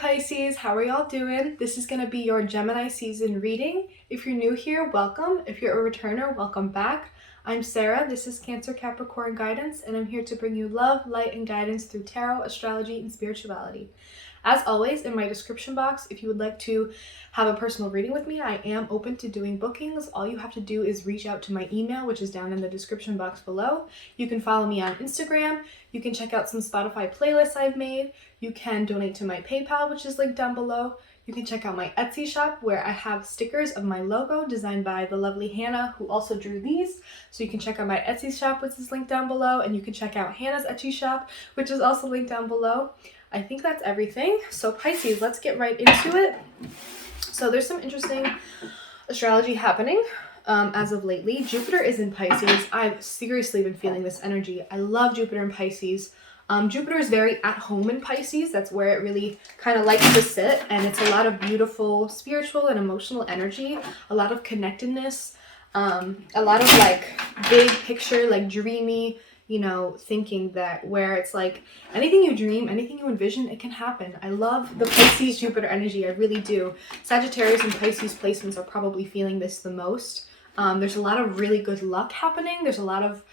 Pisces, how are y'all doing? This is going to be your Gemini season reading. If you're new here, welcome. If you're a returner, welcome back. I'm Sarah, this is Cancer Capricorn Guidance, and I'm here to bring you love, light, and guidance through tarot, astrology, and spirituality. As always, in my description box, if you would like to have a personal reading with me, I am open to doing bookings. All you have to do is reach out to my email, which is down in the description box below. You can follow me on Instagram. You can check out some Spotify playlists I've made. You can donate to my PayPal, which is linked down below. You can check out my Etsy shop where I have stickers of my logo designed by the lovely Hanna, who also drew these. So you can check out my Etsy shop, which is linked down below, and you can check out Hanna's Etsy shop, which is also linked down below. I think that's everything. So Pisces, let's get right into it. So there's some interesting astrology happening as of lately. Jupiter is in Pisces. I've seriously been feeling this energy. I love Jupiter in Pisces. Jupiter is very at home in Pisces. That's where it really kind of likes to sit. And it's a lot of beautiful spiritual and emotional energy, a lot of connectedness, a lot of like big picture, like dreamy, thinking that where it's like anything you dream, anything you envision, it can happen. I love the Pisces Jupiter energy. I really do. Sagittarius and Pisces placements are probably feeling this the most. There's a lot of really good luck happening. There's a lot of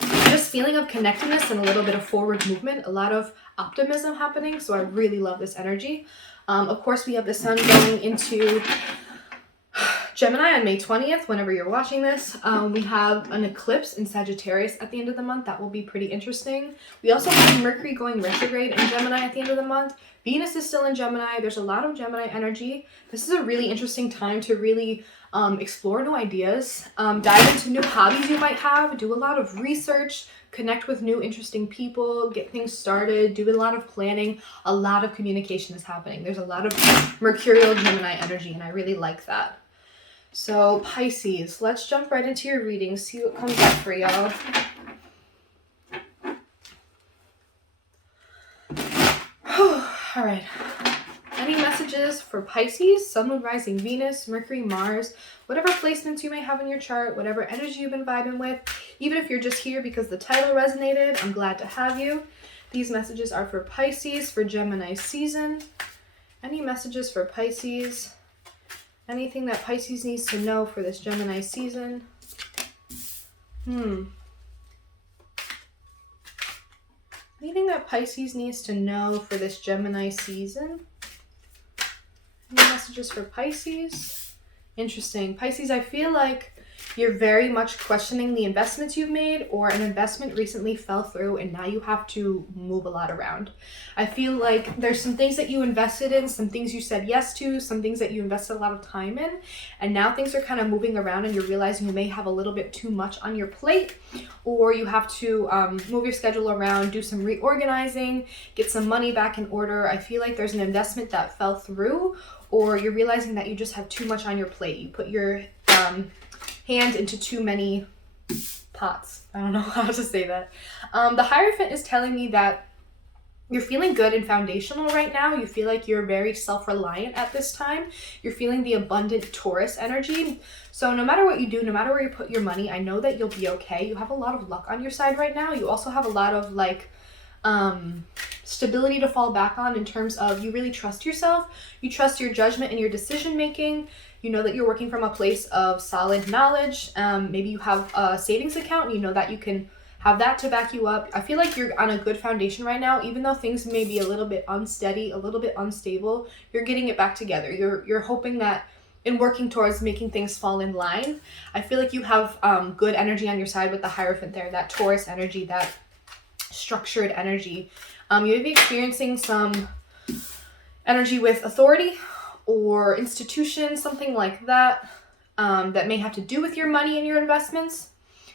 just feeling of connectedness and a little bit of forward movement, a lot of optimism happening. So I really love this energy. Of course, we have the sun going into Gemini on May 20th, whenever you're watching this. We have an eclipse in Sagittarius at the end of the month. That will be pretty interesting. We also have Mercury going retrograde in Gemini at the end of the month. Venus is still in Gemini. There's a lot of Gemini energy. This is a really interesting time to really explore new ideas, dive into new hobbies you might have, do a lot of research, connect with new interesting people, get things started, do a lot of planning. A lot of communication is happening. There's a lot of Mercurial Gemini energy, and I really like that. So Pisces, let's jump right into your reading, see what comes up for y'all. All right. Any messages for Pisces, Sun, Moon, Rising, Venus, Mercury, Mars, whatever placements you may have in your chart, whatever energy you've been vibing with, even if you're just here because the title resonated, I'm glad to have you. These messages are for Pisces for Gemini season. Any messages for Pisces? Anything that Pisces needs to know for this Gemini season? Anything that Pisces needs to know for this Gemini season? Any messages for Pisces? Interesting. Pisces, I feel like you're very much questioning the investments you've made, or an investment recently fell through and now you have to move a lot around. I feel like there's some things that you invested in, some things you said yes to, some things that you invested a lot of time in, and now things are kind of moving around and you're realizing you may have a little bit too much on your plate, or you have to move your schedule around, do some reorganizing, get some money back in order. I feel like there's an investment that fell through, or you're realizing that you just have too much on your plate. You put your hand into too many pots. I don't know how to say that. The Hierophant is telling me that you're feeling good and foundational right now. You feel like you're very self-reliant at this time. You're feeling the abundant Taurus energy. So no matter what you do, no matter where you put your money, I know that you'll be okay. You have a lot of luck on your side right now. You also have a lot of stability to fall back on in terms of you really trust yourself. You trust your judgment and your decision making. You know that you're working from a place of solid knowledge. Maybe you have a savings account and you know that you can have that to back you up. I feel like you're on a good foundation right now. Even though things may be a little bit unsteady, a little bit unstable, you're getting it back together. You're hoping that in working towards making things fall in line. I feel like you have good energy on your side with the Hierophant there, that Taurus energy, that structured energy. You may be experiencing some energy with authority or institution, something like that, that may have to do with your money and your investments.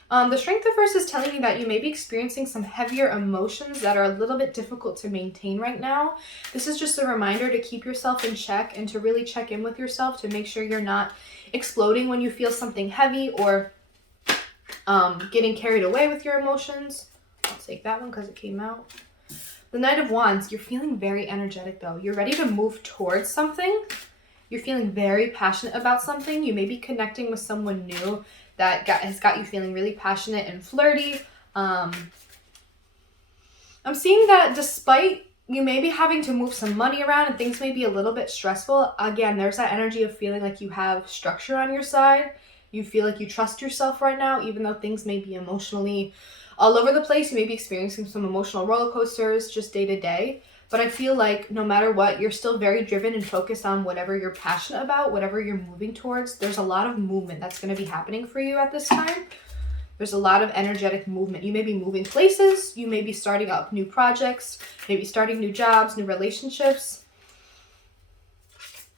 The Strength Reverse is telling me that you may be experiencing some heavier emotions that are a little bit difficult to maintain right now. This is just a reminder to keep yourself in check and to really check in with yourself to make sure you're not exploding when you feel something heavy or getting carried away with your emotions. I'll take that one because it came out. The Knight of Wands, you're feeling very energetic though. You're ready to move towards something. You're feeling very passionate about something. You may be connecting with someone new that has got you feeling really passionate and flirty. I'm seeing that despite you may be having to move some money around and things may be a little bit stressful. Again, there's that energy of feeling like you have structure on your side. You feel like you trust yourself right now, even though things may be emotionally all over the place. You may be experiencing some emotional roller coasters just day to day. But I feel like no matter what, you're still very driven and focused on whatever you're passionate about, whatever you're moving towards. There's a lot of movement that's going to be happening for you at this time. There's a lot of energetic movement. You may be moving places. You may be starting up new projects, maybe starting new jobs, new relationships.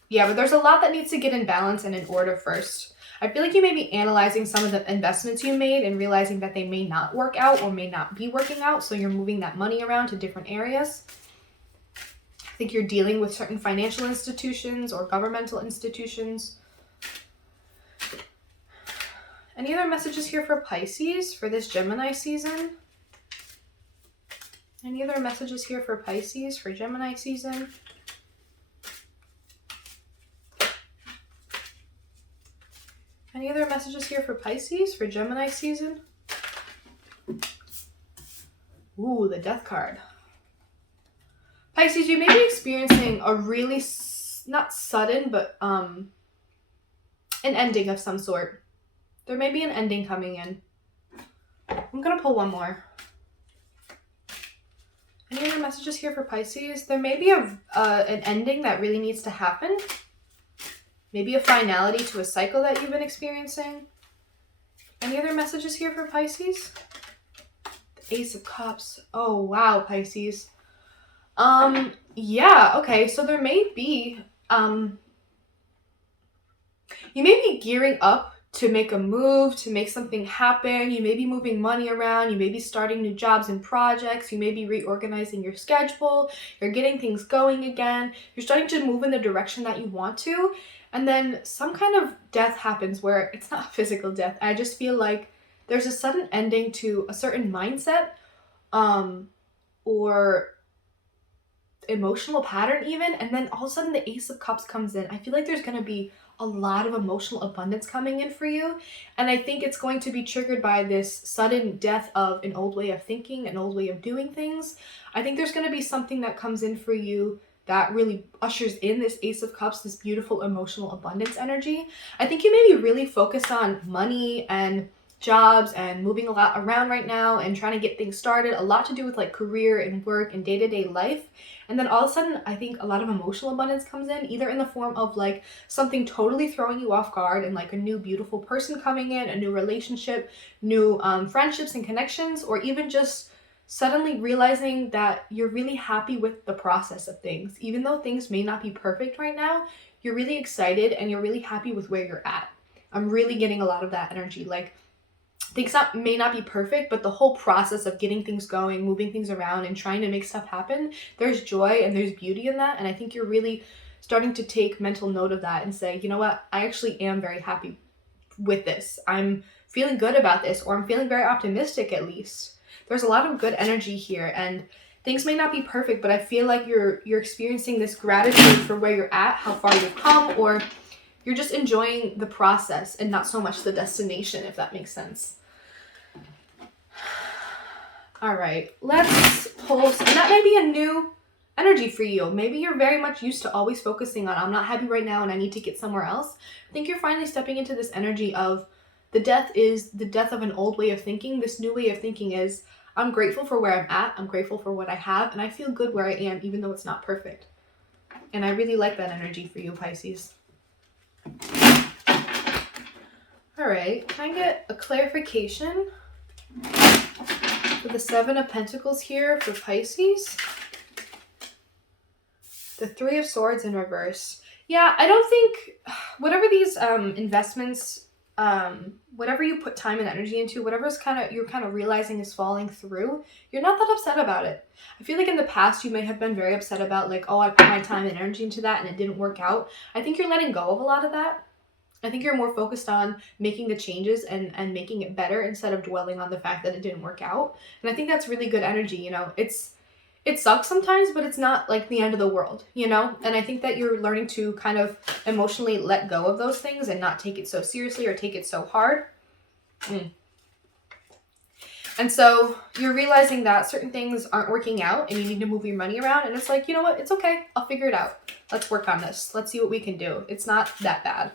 Yeah, but there's a lot that needs to get in balance and in order first. I feel like you may be analyzing some of the investments you made and realizing that they may not work out or may not be working out. So you're moving that money around to different areas. I think you're dealing with certain financial institutions or governmental institutions. Any other messages here for Pisces for this Gemini season? Any other messages here for Pisces for Gemini season? Any other messages here for Pisces for Gemini season? Ooh, the Death card. Pisces, you may be experiencing a really, not sudden, but an ending of some sort. There may be an ending coming in. I'm going to pull one more. Any other messages here for Pisces? There may be an ending that really needs to happen. Maybe a finality to a cycle that you've been experiencing. Any other messages here for Pisces? The Ace of Cups. Oh, wow, Pisces. Yeah, okay, so there may be, you may be gearing up to make a move, to make something happen. You may be moving money around. You may be starting new jobs and projects. You may be reorganizing your schedule. You're getting things going again. You're starting to move in the direction that you want to. And then some kind of death happens where it's not physical death. I just feel like there's a sudden ending to a certain mindset, or emotional pattern even, and then all of a sudden the Ace of Cups comes in. I feel like there's going to be a lot of emotional abundance coming in for you, and I think it's going to be triggered by this sudden death of an old way of thinking, an old way of doing things. I think there's going to be something that comes in for you that really ushers in this Ace of Cups, this beautiful emotional abundance energy. I think you may be really focused on money and jobs and moving a lot around right now and trying to get things started, a lot to do with like career and work and day-to-day life. And then all of a sudden, I think a lot of emotional abundance comes in, either in the form of like something totally throwing you off guard and like a new beautiful person coming in, a new relationship, new friendships and connections, or even just suddenly realizing that you're really happy with the process of things. Even though things may not be perfect right now, you're really excited and you're really happy with where you're at. I'm really getting a lot of that energy. Like, things may not be perfect, but the whole process of getting things going, moving things around, and trying to make stuff happen, there's joy and there's beauty in that. And I think you're really starting to take mental note of that and say, you know what, I actually am very happy with this. I'm feeling good about this, or I'm feeling very optimistic at least. There's a lot of good energy here, and things may not be perfect, but I feel like you're experiencing this gratitude for where you're at, how far you've come, or you're just enjoying the process and not so much the destination, if that makes sense. All right, let's pull some, and that may be a new energy for you. Maybe you're very much used to always focusing on, I'm not happy right now and I need to get somewhere else. I think you're finally stepping into this energy of the death is the death of an old way of thinking. This new way of thinking is, I'm grateful for where I'm at, I'm grateful for what I have, and I feel good where I am, even though it's not perfect. And I really like that energy for you, Pisces. All right, can I get a clarification for the Seven of Pentacles here for Pisces? The Three of Swords in reverse. Yeah, I don't think, whatever these investments, whatever you put time and energy into, whatever's you're kind of realizing is falling through, you're not that upset about it. I feel like in the past you may have been very upset about like, oh, I put my time and energy into that and it didn't work out. I think you're letting go of a lot of that. I think you're more focused on making the changes and making it better instead of dwelling on the fact that it didn't work out. And I think that's really good energy, you know. It sucks sometimes, but it's not like the end of the world, you know? And I think that you're learning to kind of emotionally let go of those things and not take it so seriously or take it so hard. And so you're realizing that certain things aren't working out and you need to move your money around. And it's like, you know what? It's okay. I'll figure it out. Let's work on this. Let's see what we can do. It's not that bad.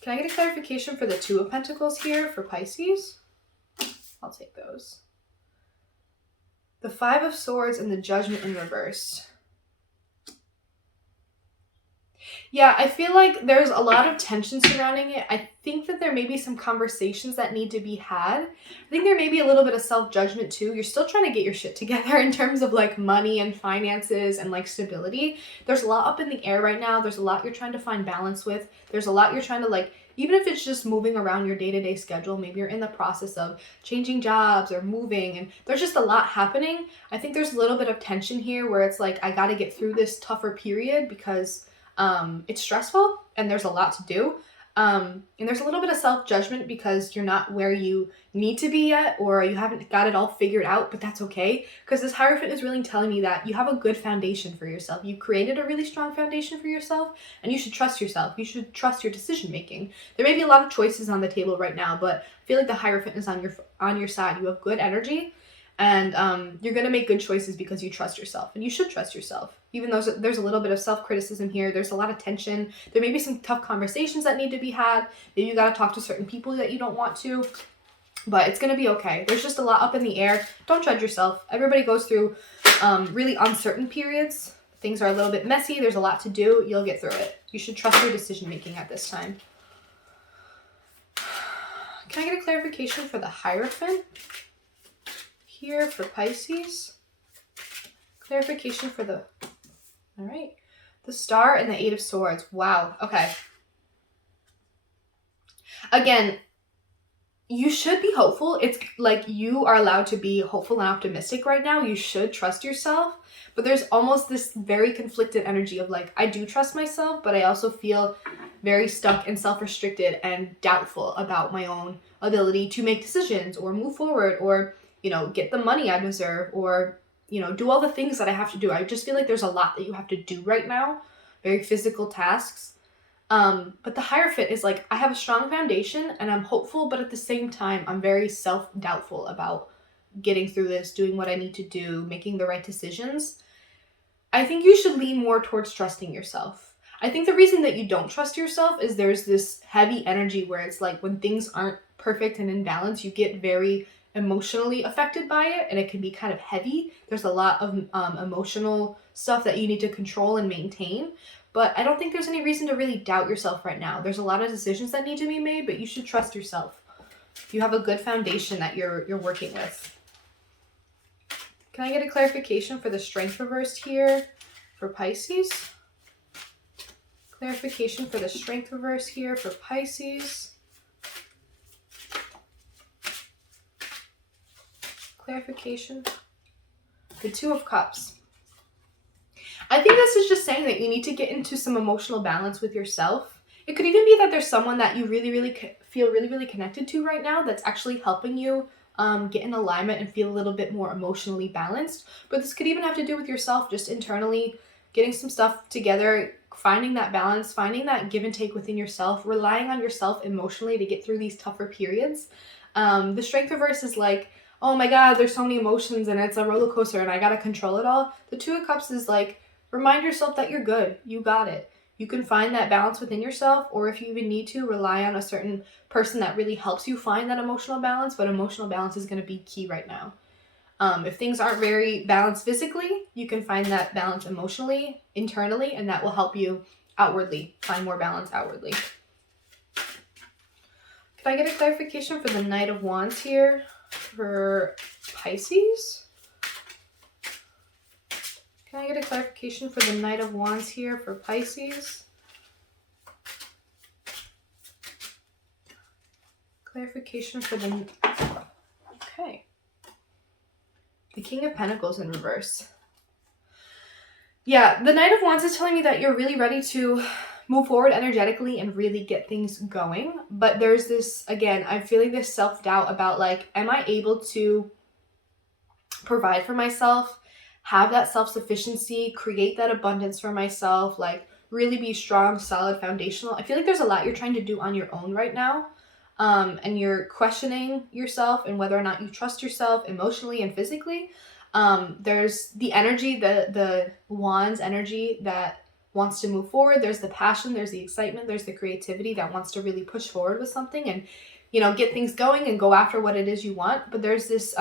Can I get a clarification for the Two of Pentacles here for Pisces? I'll take those. The Five of Swords and the Judgment in reverse. Yeah, I feel like there's a lot of tension surrounding it. I think that there may be some conversations that need to be had. I think there may be a little bit of self-judgment too. You're still trying to get your shit together in terms of like money and finances and like stability. There's a lot up in the air right now. There's a lot you're trying to find balance with. There's a lot you're trying to like, even if it's just moving around your day-to-day schedule, maybe you're in the process of changing jobs or moving and there's just a lot happening. I think there's a little bit of tension here where it's like, I got to get through this tougher period because it's stressful and there's a lot to do. And there's a little bit of self-judgment because you're not where you need to be yet, or you haven't got it all figured out, but that's okay. Because this Hierophant is really telling me that you have a good foundation for yourself. You created a really strong foundation for yourself and you should trust yourself. You should trust your decision making. There may be a lot of choices on the table right now, but I feel like the Hierophant is on your side. You have good energy. And you're going to make good choices because you trust yourself. And you should trust yourself. Even though there's a little bit of self-criticism here. There's a lot of tension. There may be some tough conversations that need to be had. Maybe you got to talk to certain people that you don't want to. But it's going to be okay. There's just a lot up in the air. Don't judge yourself. Everybody goes through really uncertain periods. Things are a little bit messy. There's a lot to do. You'll get through it. You should trust your decision making at this time. Can I get a clarification for the Hierophant here for Pisces? Clarification for the, all right, the Star and the Eight of Swords. Wow. Okay. Again, you should be hopeful. It's like you are allowed to be hopeful and optimistic right now. You should trust yourself, but there's almost this very conflicted energy of like, I do trust myself, but I also feel very stuck and self-restricted and doubtful about my own ability to make decisions or move forward or, you know, get the money I deserve or, you know, do all the things that I have to do. I just feel like there's a lot that you have to do right now. Very physical tasks. But the Hierophant is like, I have a strong foundation and I'm hopeful, but at the same time, I'm very self-doubtful about getting through this, doing what I need to do, making the right decisions. I think you should lean more towards trusting yourself. I think the reason that you don't trust yourself is there's this heavy energy where it's like when things aren't perfect and in balance, you get very emotionally affected by it and it can be kind of heavy. There's a lot of emotional stuff that you need to control and maintain, but I don't think there's any reason to really doubt yourself right now. There's a lot of decisions that need to be made, but you should trust yourself. You have a good foundation that you're working with. Can I get a clarification for the Strength reversed here for Pisces? Clarification for the Strength reverse here for Pisces. Clarification. The Two of Cups. I think this is just saying that you need to get into some emotional balance with yourself. It could even be that there's someone that you feel really connected to right now that's actually helping you get in alignment and feel a little bit more emotionally balanced. But this could even have to do with yourself just internally getting some stuff together, finding that balance, finding that give and take within yourself, relying on yourself emotionally to get through these tougher periods. The Strength reverse is like, oh my God, there's so many emotions and it's a roller coaster and I gotta control it all. The Two of Cups is like, remind yourself that you're good. You got it. You can find that balance within yourself, or if you even need to, rely on a certain person that really helps you find that emotional balance, but emotional balance is going to be key right now. If things aren't very balanced physically, you can find that balance emotionally, internally, and that will help you outwardly find more balance outwardly. Can I get a clarification for the Knight of Wands here for Pisces? Can I get a clarification for the Knight of Wands here for Pisces? Clarification for the... Okay. The King of Pentacles in reverse. Yeah, the Knight of Wands is telling me that you're really ready to move forward energetically and really get things going. But there's this, again, I'm feeling this self-doubt about like, am I able to provide for myself? Have that self-sufficiency, create that abundance for myself, like really be strong, solid, foundational. I feel like there's a lot you're trying to do on your own right now. and you're questioning yourself and whether or not you trust yourself emotionally and physically. There's the energy, the Wands energy that wants to move forward. There's the passion, there's the excitement, there's the creativity that wants to really push forward with something and, you know, get things going and go after what it is you want. But there's this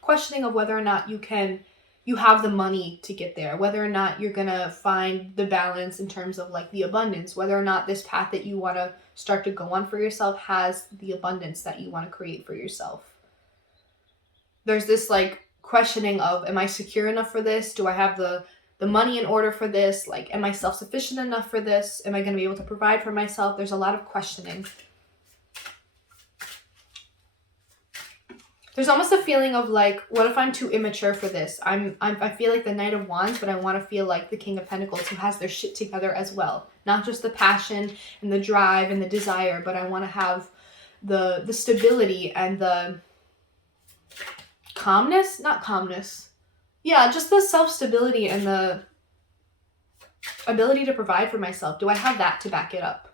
questioning of whether or not you have the money to get there, whether or not you're gonna find the balance in terms of like the abundance, whether or not this path that you want to start to go on for yourself has the abundance that you want to create for yourself. There's this like questioning of, am I secure enough for this? Do I have the money in order for this? Like, am I self-sufficient enough for this? Am I going to be able to provide for myself? There's a lot of questioning. There's almost a feeling of like, what if I'm too immature for this? I feel like the Knight of Wands, but I want to feel like the King of Pentacles, who has their shit together as well. Not just the passion and the drive and the desire, but I want to have the stability and the calmness, not calmness. Yeah, just the self-stability and the ability to provide for myself. Do I have that to back it up?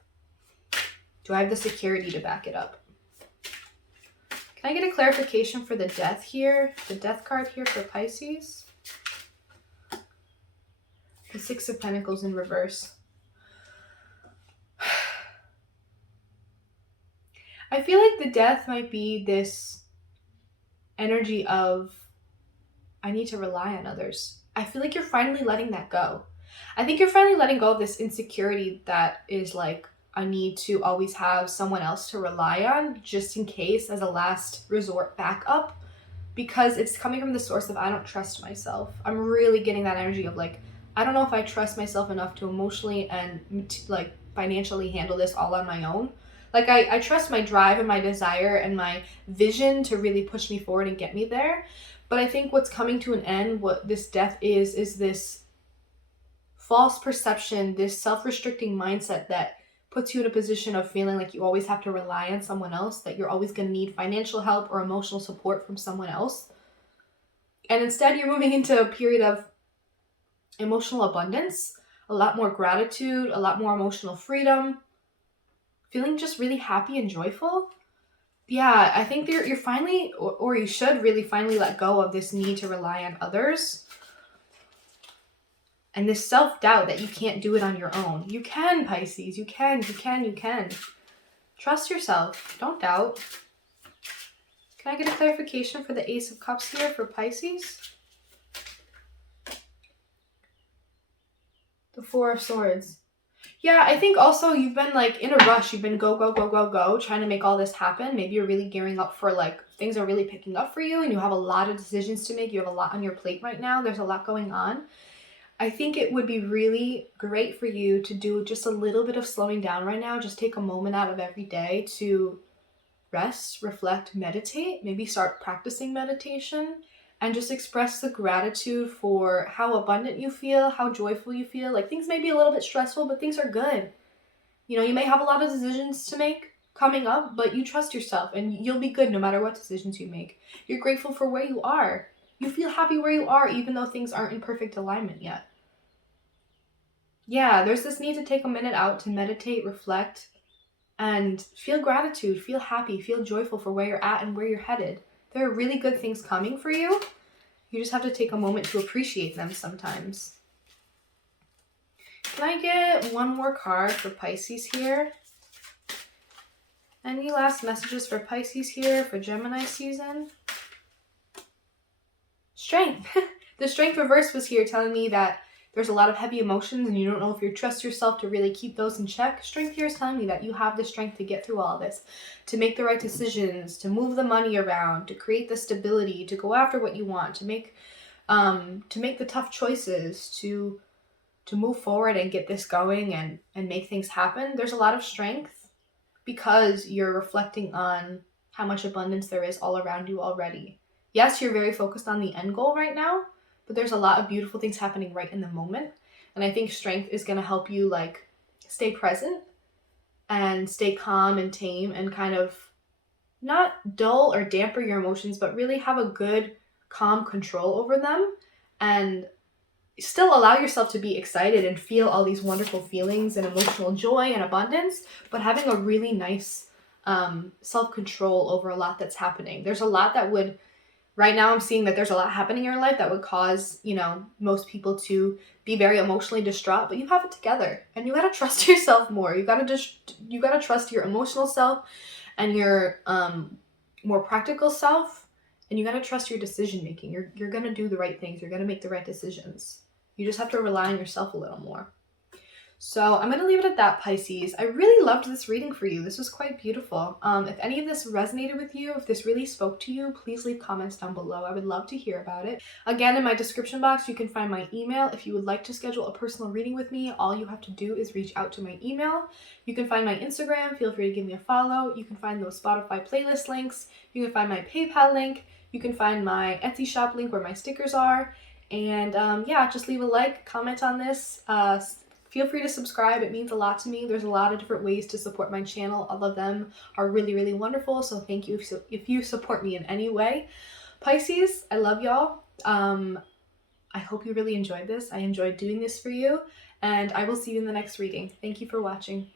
Do I have the security to back it up? Can I get a clarification for the Death here? The Death card here for Pisces? The Six of Pentacles in reverse. I feel like the Death might be this energy of, I need to rely on others. I feel like you're finally letting that go. I think you're finally letting go of this insecurity that is like, I need to always have someone else to rely on just in case as a last resort backup, because it's coming from the source of, I don't trust myself. I'm really getting that energy of like, I don't know if I trust myself enough to emotionally and like financially handle this all on my own. Like I trust my drive and my desire and my vision to really push me forward and get me there. But I think what's coming to an end, what this Death is this false perception, this self-restricting mindset that puts you in a position of feeling like you always have to rely on someone else, that you're always going to need financial help or emotional support from someone else. And instead you're moving into a period of emotional abundance, a lot more gratitude, a lot more emotional freedom, feeling just really happy and joyful. Yeah, I think you're finally, or you should really finally let go of this need to rely on others. And this self-doubt that you can't do it on your own. You can, Pisces. You can. Trust yourself. Don't doubt. Can I get a clarification for the Ace of Cups here for Pisces? The Four of Swords. Yeah, I think also you've been like in a rush. You've been go, trying to make all this happen. Maybe you're really gearing up for like, things are really picking up for you and you have a lot of decisions to make. You have a lot on your plate right now. There's a lot going on. I think it would be really great for you to do just a little bit of slowing down right now. Just take a moment out of every day to rest, reflect, meditate. Maybe start practicing meditation and just express the gratitude for how abundant you feel, how joyful you feel. Like, things may be a little bit stressful, but things are good. You know, you may have a lot of decisions to make coming up, but you trust yourself and you'll be good no matter what decisions you make. You're grateful for where you are. You feel happy where you are, even though things aren't in perfect alignment yet. Yeah, there's this need to take a minute out to meditate, reflect, and feel gratitude, feel happy, feel joyful for where you're at and where you're headed. There are really good things coming for you. You just have to take a moment to appreciate them sometimes. Can I get one more card for Pisces here? Any last messages for Pisces here for Gemini season? Strength. The Strength reverse was here telling me that there's a lot of heavy emotions and you don't know if you trust yourself to really keep those in check. Strength here is telling me that you have the strength to get through all this, to make the right decisions, to move the money around, to create the stability, to go after what you want, to make the tough choices, to move forward and get this going and make things happen. There's a lot of strength because you're reflecting on how much abundance there is all around you already. Yes, you're very focused on the end goal right now, but there's a lot of beautiful things happening right in the moment. And I think strength is going to help you like stay present and stay calm and tame and kind of not dull or damper your emotions, but really have a good, calm control over them and still allow yourself to be excited and feel all these wonderful feelings and emotional joy and abundance, but having a really nice self-control over a lot that's happening. There's a lot that would, right now I'm seeing that there's a lot happening in your life that would cause, you know, most people to be very emotionally distraught, but you have it together and you gotta trust yourself more. You gotta trust your emotional self and your more practical self, and you gotta trust your decision making. You're gonna do the right things. You're gonna make the right decisions. You just have to rely on yourself a little more. So I'm going to leave it at that, Pisces. I really loved this reading for you. This was quite beautiful. If any of this resonated with you, if this really spoke to you, please leave comments down below. I would love to hear about it. Again, in my description box, you can find my email. If you would like to schedule a personal reading with me, all you have to do is reach out to my email. You can find my Instagram. Feel free to give me a follow. You can find those Spotify playlist links. You can find my PayPal link. You can find my Etsy shop link where my stickers are. And yeah, just leave a like, comment on this. Feel free to subscribe. It means a lot to me. There's a lot of different ways to support my channel. All of them are really, really wonderful. So thank you if you support me in any way. Pisces, I love y'all. I hope you really enjoyed this. I enjoyed doing this for you. And I will see you in the next reading. Thank you for watching.